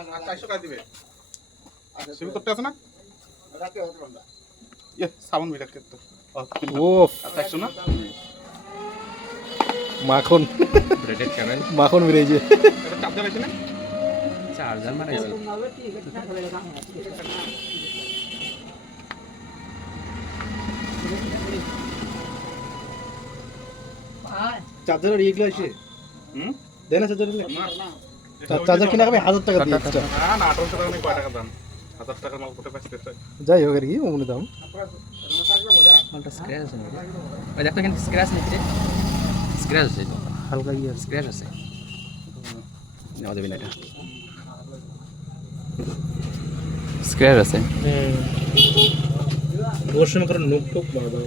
400 টাকা দিবে সিবি করতে আছে না ইয়ে সাবান মিলা করতে ও 400 না মাখন ব্রেডেড কেবল মাখন বেরিয়েছে এটা চার্জার আছে না চার্জার মারাইছে চার্জার এইগুলো আছে হুম দেন না চার্জার না চার্জার কিনা হবে 1000 টাকা দিয়ে extra। না 1800 টাকা নেই কয় টাকা দাম 1000 টাকার মাল কোথায় পাইছে যাই হোক আর কি অমনি দাম মালটা স্ক্র্যাচ আছে ওই দেখো এখানে স্ক্র্যাচ নেই স্ক্র্যাচ আছে হালকা গিয়ে স্ক্র্যাচ আছে নেওয়া যাবে না এটা স্ক্র্যাচ আছে ওর সময় করে নোক টোক বাবা